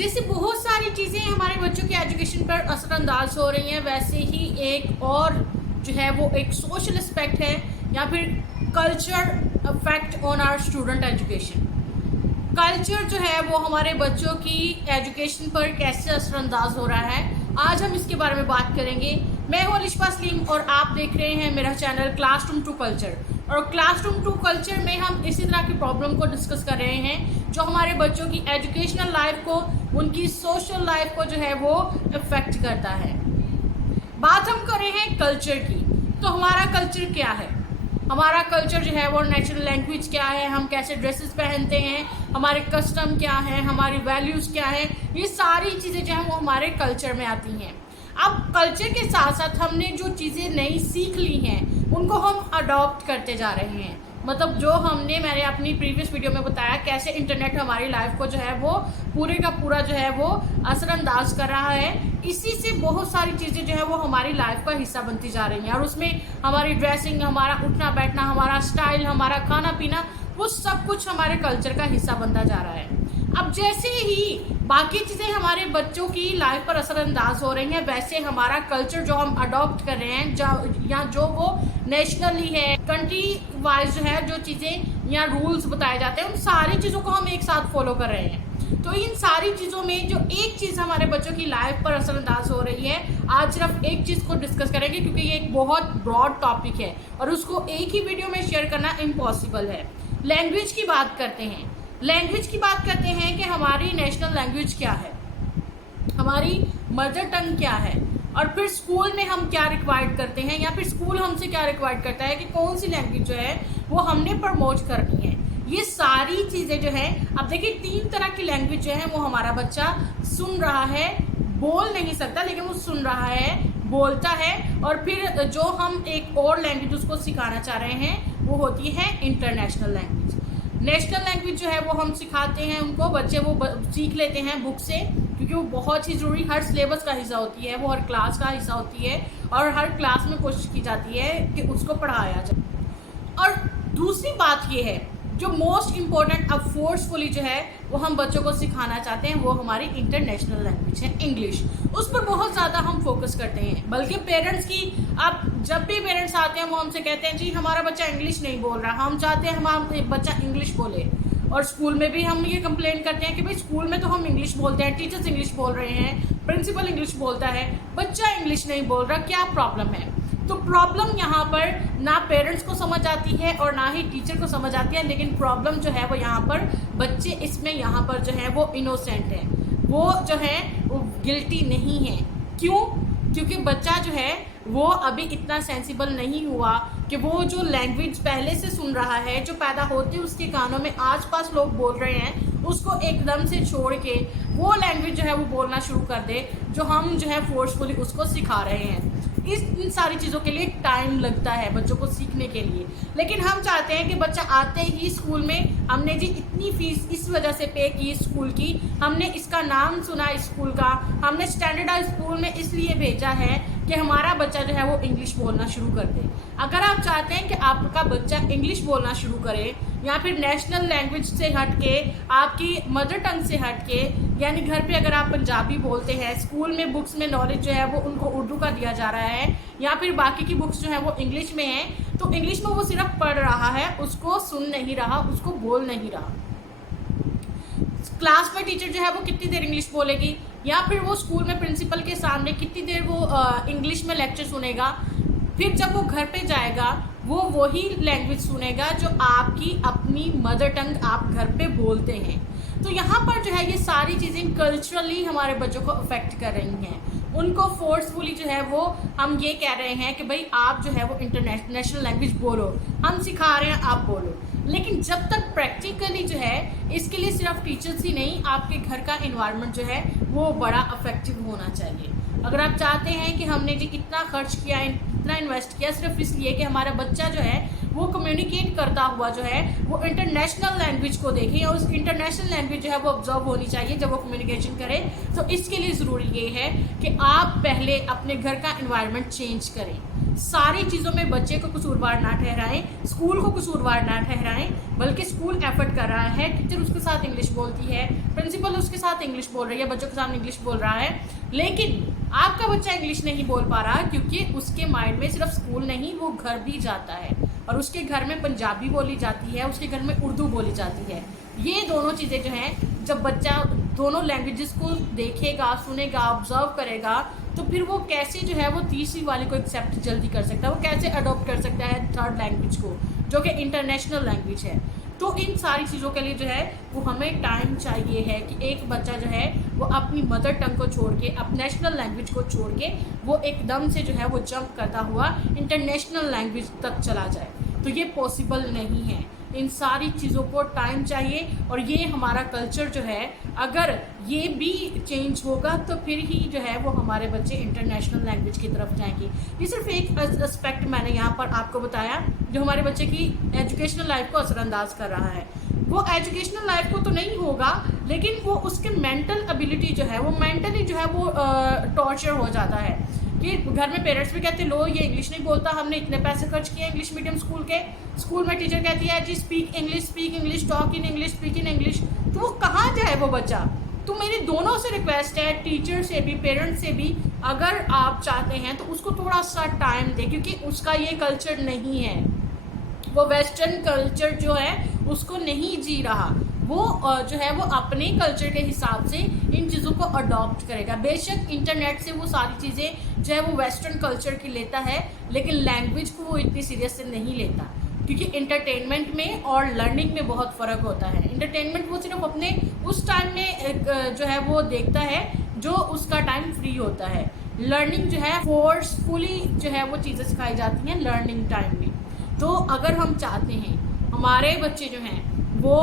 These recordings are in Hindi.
जैसे बहुत सारी चीज़ें हमारे बच्चों के एजुकेशन पर असरअंदाज हो रही हैं, वैसे ही एक और जो है वो एक सोशल एस्पेक्ट है या फिर culture affect on our student education. Culture जो है वो हमारे बच्चों की एजुकेशन पर कैसे असरअंदाज हो रहा है, आज हम इसके बारे में बात करेंगे। मैं हूँ अलिशा सलीम और आप देख रहे हैं मेरा चैनल क्लासरूम टू कल्चर। और क्लासरूम टू कल्चर में हम इसी तरह की प्रॉब्लम को डिस्कस कर रहे हैं जो हमारे बच्चों की एजुकेशनल लाइफ को, उनकी सोशल लाइफ को जो है वो इफेक्ट करता है। बात हम कर रहे हैं कल्चर की, तो हमारा कल्चर क्या है? हमारा कल्चर जो है वो नेशनल लैंग्वेज क्या है, हम कैसे ड्रेसेस पहनते हैं, हमारे कस्टम क्या है, हमारी वैल्यूज़ क्या है, ये सारी चीज़ें जो हैं वो हमारे कल्चर में आती हैं। अब कल्चर के साथ साथ हमने जो चीज़ें नई सीख ली हैं उनको हम अडॉप्ट करते जा रहे हैं। मतलब जो मैंने अपनी प्रीवियस वीडियो में बताया कैसे इंटरनेट हमारी लाइफ को जो है वो पूरे का पूरा जो है वो असरअंदाज कर रहा है, इसी से बहुत सारी चीज़ें जो है वो हमारी लाइफ का हिस्सा बनती जा रही हैं। और उसमें हमारी ड्रेसिंग, हमारा उठना बैठना, हमारा स्टाइल, हमारा खाना पीना, वो सब कुछ हमारे कल्चर का हिस्सा बनता जा रहा है। अब जैसे ही बाकी चीज़ें हमारे बच्चों की लाइफ पर असरअंदाज हो रही हैं, वैसे हमारा कल्चर जो हम अडॉप्ट कर रहे हैं या जो वो नेशनली है, कंट्री वाइज जो है, जो चीज़ें या रूल्स बताए जाते हैं, उन सारी चीज़ों को हम एक साथ फॉलो कर रहे हैं। तो इन सारी चीज़ों में जो एक चीज़ हमारे बच्चों की लाइफ पर असरअंदाज हो रही है, आज सिर्फ एक चीज़ को डिस्कस करेंगे क्योंकि ये एक बहुत ब्रॉड टॉपिक है और उसको एक ही वीडियो में शेयर करना इम्पॉसिबल है। लैंग्वेज की बात करते हैं। लैंग्वेज की बात करते हैं कि हमारी नेशनल लैंग्वेज क्या है, हमारी मदर टंग क्या है, और फिर स्कूल में हम क्या रिक्वायर्ड करते हैं या फिर स्कूल हमसे क्या रिक्वायर्ड करता है कि कौन सी लैंग्वेज जो है वो हमने प्रमोट करनी है। ये सारी चीज़ें जो है, अब देखिए 3 तरह की लैंग्वेज जो है वो हमारा बच्चा सुन रहा है, बोल नहीं सकता लेकिन वो सुन रहा है, बोलता है। और फिर जो हम एक और लैंग्वेज उसको सिखाना चाह रहे हैं वो होती है इंटरनेशनल लैंग्वेज। नेशनल लैंग्वेज जो है वो हम सिखाते हैं उनको, बच्चे वो सीख लेते हैं बुक से, क्योंकि वो बहुत ही ज़रूरी हर सिलेबस का हिस्सा होती है, वो हर क्लास का हिस्सा होती है और हर क्लास में कोशिश की जाती है कि उसको पढ़ाया जाए। और दूसरी बात ये है जो मोस्ट इम्पॉर्टेंट अब फोर्सफुली जो है वो हम बच्चों को सिखाना चाहते हैं, वो हमारी इंटरनेशनल लैंग्वेज है इंग्लिश। उस पर बहुत ज़्यादा हम फोकस करते हैं, बल्कि पेरेंट्स की, अब जब भी पेरेंट्स आते हैं वो हमसे कहते हैं जी हमारा बच्चा इंग्लिश नहीं बोल रहा, हम चाहते हैं हमारा बच्चा इंग्लिश बोले। और स्कूल में भी हम ये कंप्लेन करते हैं कि भाई स्कूल में तो हम इंग्लिश बोलते हैं, टीचर्स इंग्लिश बोल रहे हैं, प्रिंसिपल इंग्लिश बोलता है, बच्चा इंग्लिश नहीं बोल रहा, क्या प्रॉब्लम है? तो प्रॉब्लम यहाँ पर ना पेरेंट्स को समझ आती है और ना ही टीचर को समझ आती है, लेकिन प्रॉब्लम जो है वो यहाँ पर बच्चे इसमें यहाँ पर जो है वो इनोसेंट है, वो जो है वो गिल्टी नहीं है। क्यों? क्योंकि बच्चा जो है वो अभी इतना सेंसिबल नहीं हुआ कि वो जो लैंग्वेज पहले से सुन रहा है, जो पैदा होते उसके कानों में आसपास लोग बोल रहे हैं, उसको एकदम से छोड़ के वो लैंग्वेज जो है वो बोलना शुरू कर दे जो हम जो है फोर्सफुली उसको सिखा रहे हैं। इन सारी चीज़ों के लिए टाइम लगता है बच्चों को सीखने के लिए, लेकिन हम चाहते हैं कि बच्चा आते ही स्कूल में, हमने जी इतनी फीस इस वजह से पे की स्कूल की, हमने इसका नाम सुना स्कूल का, हमने स्टैंडर्डाइज स्कूल में इसलिए भेजा है कि हमारा बच्चा जो है वो इंग्लिश बोलना शुरू कर दे। अगर आप चाहते हैं कि आपका बच्चा इंग्लिश बोलना शुरू करे या फिर नेशनल लैंग्वेज से हट के, आपकी मदर टंग से हट के, यानी घर पे अगर आप पंजाबी बोलते हैं, स्कूल में बुक्स में नॉलेज जो है वो उनको उर्दू का दिया जा रहा है या फिर बाकी की बुक्स जो है वो इंग्लिश में है, तो इंग्लिश में वो सिर्फ पढ़ रहा है, उसको सुन नहीं रहा, उसको बोल नहीं रहा। क्लास में टीचर जो है वो कितनी देर इंग्लिश बोलेगी, या फिर वो स्कूल में प्रिंसिपल के सामने कितनी देर वो इंग्लिश में लेक्चर सुनेगा, फिर जब वो घर पे जाएगा वो वही लैंग्वेज सुनेगा जो आपकी अपनी मदर टंग आप घर पे बोलते हैं। तो यहाँ पर जो है ये सारी चीज़ें कल्चरली हमारे बच्चों को अफेक्ट कर रही हैं, उनको फोर्सफुली जो है वो हम ये कह रहे हैं कि भाई आप जो है वो इंटरनेशनल लैंग्वेज बोलो, हम सिखा रहे हैं आप बोलो। लेकिन जब तक प्रैक्टिकली जो है, इसके लिए सिर्फ टीचर्स ही नहीं, आपके घर का एनवायरनमेंट जो है वो बड़ा इफेक्टिव होना चाहिए। अगर आप चाहते हैं कि हमने जी इतना खर्च किया, इतना इन्वेस्ट किया सिर्फ इसलिए कि हमारा बच्चा जो है वो कम्युनिकेट करता हुआ जो है वो इंटरनेशनल लैंग्वेज को देखे और उस इंटरनेशनल लैंग्वेज जो है वो ऑब्जर्व होनी चाहिए जब वो कम्युनिकेशन करे, तो इसके लिए ज़रूरी ये है कि आप पहले अपने घर का एनवायरनमेंट चेंज करें। सारी चीज़ों में बच्चे को कसूरवार ना ठहराएं, स्कूल को कसूरवार ना ठहराएं, बल्कि स्कूल एफर्ट कर रहा है, टीचर उसके साथ इंग्लिश बोलती है, प्रिंसिपल उसके साथ इंग्लिश बोल रही है, बच्चों के सामने इंग्लिश बोल रहा है, लेकिन आपका बच्चा इंग्लिश नहीं बोल पा रहा क्योंकि उसके माइंड में सिर्फ स्कूल नहीं, वो घर भी जाता है और उसके घर में पंजाबी बोली जाती है, उसके घर में उर्दू बोली जाती है। ये दोनों चीज़ें जो हैं, जब बच्चा दोनों लैंग्वेजेस को देखेगा, सुनेगा, ऑब्जर्व करेगा, तो फिर वो कैसे जो है वो तीसरी वाले को एक्सेप्ट जल्दी कर सकता है, वो कैसे अडॉप्ट कर सकता है थर्ड लैंग्वेज को, जो कि इंटरनेशनल लैंग्वेज है। तो इन सारी चीज़ों के लिए जो है वो हमें टाइम चाहिए है कि एक बच्चा जो है वो अपनी मदर टंग को छोड़ के, अब नेशनल लैंग्वेज को छोड़ के, वो एकदम से जो है वो जंप करता हुआ इंटरनेशनल लैंग्वेज तक चला जाए। तो ये पॉसिबल नहीं है। इन सारी चीज़ों को टाइम चाहिए और ये हमारा कल्चर जो है, अगर ये भी चेंज होगा तो फिर ही जो है वो हमारे बच्चे इंटरनेशनल लैंग्वेज की तरफ जाएंगे। ये सिर्फ एक एस्पेक्ट मैंने यहाँ पर आपको बताया जो हमारे बच्चे की एजुकेशनल लाइफ को असरअंदाज कर रहा है। वो एजुकेशनल लाइफ को तो नहीं होगा, लेकिन वो उसके मेंटल एबिलिटी जो है वो मेंटली जो है वो टॉर्चर हो जाता है कि घर में पेरेंट्स भी कहते लो ये इंग्लिश नहीं बोलता, हमने इतने पैसे खर्च किए इंग्लिश मीडियम स्कूल के, स्कूल में टीचर कहती है जी speak English, talk in English, speak in English, तो वो कहाँ जाए वो बच्चा। तो मेरी दोनों से रिक्वेस्ट है, टीचर से भी, पेरेंट्स से भी, अगर आप चाहते हैं तो उसको थोड़ा सा टाइम दें, क्योंकि उसका ये कल्चर नहीं है, वो वेस्टर्न कल्चर जो है उसको नहीं जी रहा, वो जो है वो अपने कल्चर के हिसाब से इन चीज़ों को अडॉप्ट करेगा। बेशक इंटरनेट से वो सारी चीज़ें जो है वो वेस्टर्न कल्चर की लेता है, लेकिन लैंग्वेज को वो इतनी सीरियस से नहीं लेता, क्योंकि इंटरटेनमेंट में और लर्निंग में बहुत फ़र्क होता है। इंटरटेनमेंट वो सिर्फ अपने उस टाइम में जो है वो देखता है जो उसका टाइम फ्री होता है। लर्निंग जो है फोर्सफुली जो है वो चीज़ें सिखाई जाती हैं लर्निंग टाइम में। तो अगर हम चाहते हैं हमारे बच्चे जो हैं वो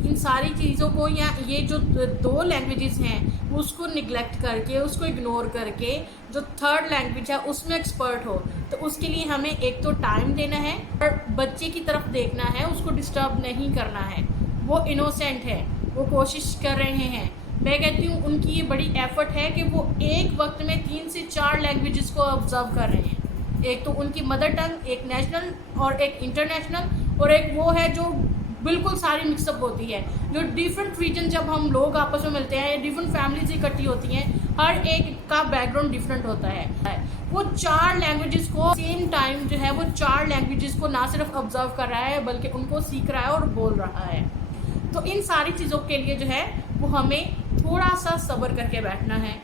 इन सारी चीज़ों को, या ये जो दो लैंग्वेजेस हैं उसको निगलेक्ट करके, उसको इग्नोर करके जो थर्ड लैंग्वेज है उसमें एक्सपर्ट हो, तो उसके लिए हमें एक तो टाइम देना है और बच्चे की तरफ देखना है, उसको डिस्टर्ब नहीं करना है। वो इनोसेंट है, वो कोशिश कर रहे हैं। मैं कहती हूँ उनकी ये बड़ी एफर्ट है कि वो एक वक्त में 3 से 4 लैंग्वेजेस को ऑब्जर्व कर रहे हैं। एक तो उनकी मदर टंग, एक नेशनल और एक इंटरनेशनल, और एक वो है जो बिल्कुल सारी मिक्सअप होती है, जो डिफरेंट रीजन जब हम लोग आपस में मिलते हैं, डिफरेंट फैमिलीज इकट्ठी होती हैं, हर एक का बैकग्राउंड डिफरेंट होता है। वो 4 लैंग्वेजेस को सेम टाइम जो है वो 4 लैंग्वेजेस को ना सिर्फ ऑब्जर्व कर रहा है बल्कि उनको सीख रहा है और बोल रहा है। तो इन सारी चीज़ों के लिए जो है वो हमें थोड़ा सा सब्र करके बैठना है,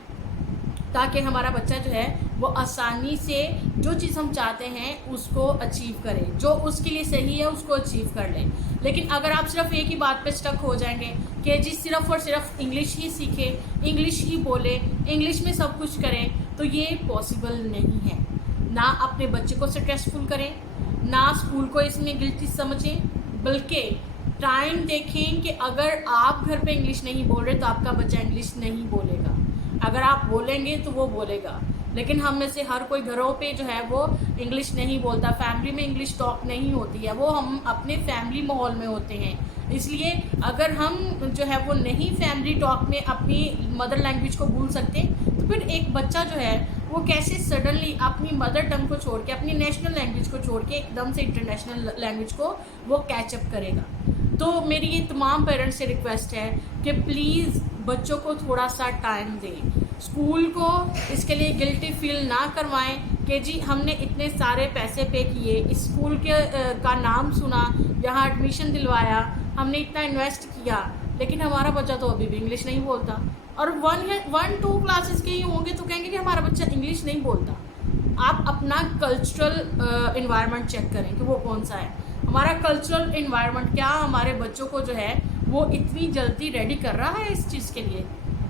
ताकि हमारा बच्चा जो है वो आसानी से जो चीज़ हम चाहते हैं उसको अचीव करे, जो उसके लिए सही है उसको अचीव कर लें। लेकिन अगर आप सिर्फ एक ही बात पे स्टक हो जाएंगे कि जी सिर्फ और सिर्फ इंग्लिश ही सीखे, इंग्लिश ही बोले, इंग्लिश में सब कुछ करें, तो ये पॉसिबल नहीं है। ना अपने बच्चे को स्ट्रेसफुल करें, ना स्कूल को इसमें गिल्टी समझें, बल्कि टाइम देखें कि अगर आप घर पे इंग्लिश नहीं बोल रहे तो आपका बच्चा इंग्लिश नहीं बोलेगा। अगर आप बोलेंगे तो वो बोलेगा, लेकिन हम में से हर कोई घरों पे जो है वो इंग्लिश नहीं बोलता, फैमिली में इंग्लिश टॉक नहीं होती है, वो हम अपने फैमिली माहौल में होते हैं। इसलिए अगर हम जो है वो नहीं फैमिली टॉक में अपनी मदर लैंग्वेज को भूल सकते, तो फिर एक बच्चा जो है वो कैसे सडनली अपनी मदर टंग को छोड़ के, अपनी नेशनल लैंग्वेज को छोड़ के एकदम से इंटरनेशनल लैंग्वेज को वो कैचअप करेगा। तो मेरी ये तमाम पेरेंट्स से रिक्वेस्ट है कि प्लीज़ बच्चों को थोड़ा सा टाइम दें, स्कूल को इसके लिए गिल्टी फील ना करवाएं कि जी हमने इतने सारे पैसे पे किए, इस स्कूल के का नाम सुना, यहाँ एडमिशन दिलवाया, हमने इतना इन्वेस्ट किया, लेकिन हमारा बच्चा तो अभी भी इंग्लिश नहीं बोलता। और 1-2 क्लासेस के ही होंगे तो कहेंगे कि हमारा बच्चा इंग्लिश नहीं बोलता। आप अपना कल्चरल इन्वायरमेंट चेक करें कि वो कौन सा है। हमारा कल्चरल इन्वायरमेंट क्या हमारे बच्चों को जो है वो इतनी जल्दी रेडी कर रहा है इस चीज़ के लिए?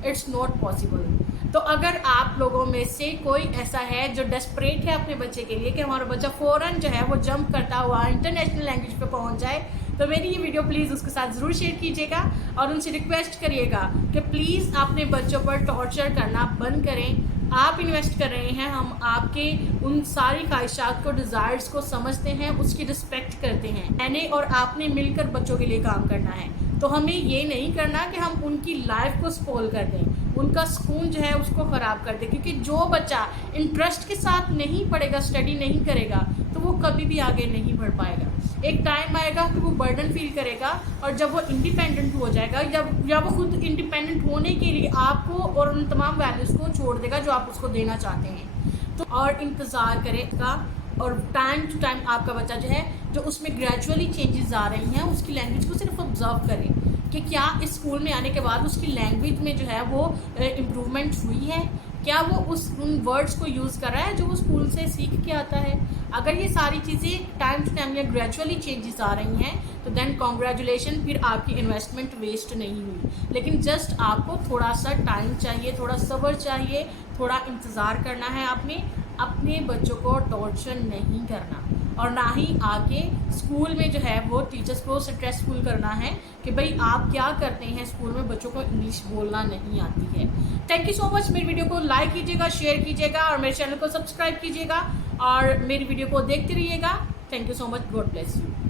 It's not possible. तो अगर आप लोगों में से कोई ऐसा है जो डेस्परेट है अपने बच्चे के लिए कि हमारा बच्चा फ़ौरन जो है वो जंप करता हुआ इंटरनेशनल लैंग्वेज पे पहुंच जाए, तो मेरी ये वीडियो प्लीज़ उसके साथ ज़रूर शेयर कीजिएगा और उनसे रिक्वेस्ट करिएगा कि प्लीज़ अपने बच्चों पर टॉर्चर करना बंद करें। आप इन्वेस्ट कर रहे हैं, हम आपके उन सारी ख्वाहिशात को, डिज़ायर्स को समझते हैं, उसकी रिस्पेक्ट करते हैं। मैंने और आपने मिलकर बच्चों के लिए काम करना है, तो हमें ये नहीं करना कि हम उनकी लाइफ को स्पॉइल कर दें, उनका सुकून जो है उसको ख़राब कर दे। क्योंकि जो बच्चा इंटरेस्ट के साथ नहीं पढ़ेगा, स्टडी नहीं करेगा, तो वो कभी भी आगे नहीं बढ़ पाएगा। एक टाइम आएगा कि वो बर्डन फील करेगा, और जब वो इंडिपेंडेंट हो जाएगा, जब वो खुद इंडिपेंडेंट होने के लिए आपको और उन तमाम वैल्यूज़ को छोड़ देगा जो आप उसको देना चाहते हैं। तो और इंतज़ार करेगा, और टाइम टू टाइम आपका बच्चा जो है, जो उसमें ग्रेजुअली चेंजेस आ रही हैं, उसकी लैंग्वेज को सिर्फ ऑब्जर्व करें कि क्या इस स्कूल में आने के बाद उसकी लैंग्वेज में जो है वो इम्प्रूवमेंट हुई है, क्या वो उन वर्ड्स को यूज़ कर रहा है जो वो स्कूल से सीख के आता है। अगर ये सारी चीज़ें टाइम टू टाइम या ग्रेजुअली चेंजेस आ रही हैं, तो देन कॉन्ग्रेचुलेशन, फिर आपकी इन्वेस्टमेंट वेस्ट नहीं हुई। लेकिन जस्ट आपको थोड़ा सा टाइम चाहिए, थोड़ा सब्र चाहिए, थोड़ा इंतज़ार करना है। आपने अपने बच्चों को टॉर्चर नहीं करना, और ना ही आके स्कूल में जो है वो टीचर्स को स्ट्रेसफुल करना है कि भाई आप क्या करते हैं स्कूल में, बच्चों को इंग्लिश बोलना नहीं आती है। Thank you so much. मेरी वीडियो को लाइक कीजिएगा, शेयर कीजिएगा, और मेरे चैनल को सब्सक्राइब कीजिएगा, और मेरी वीडियो को देखते रहिएगा। Thank you so much. God bless you.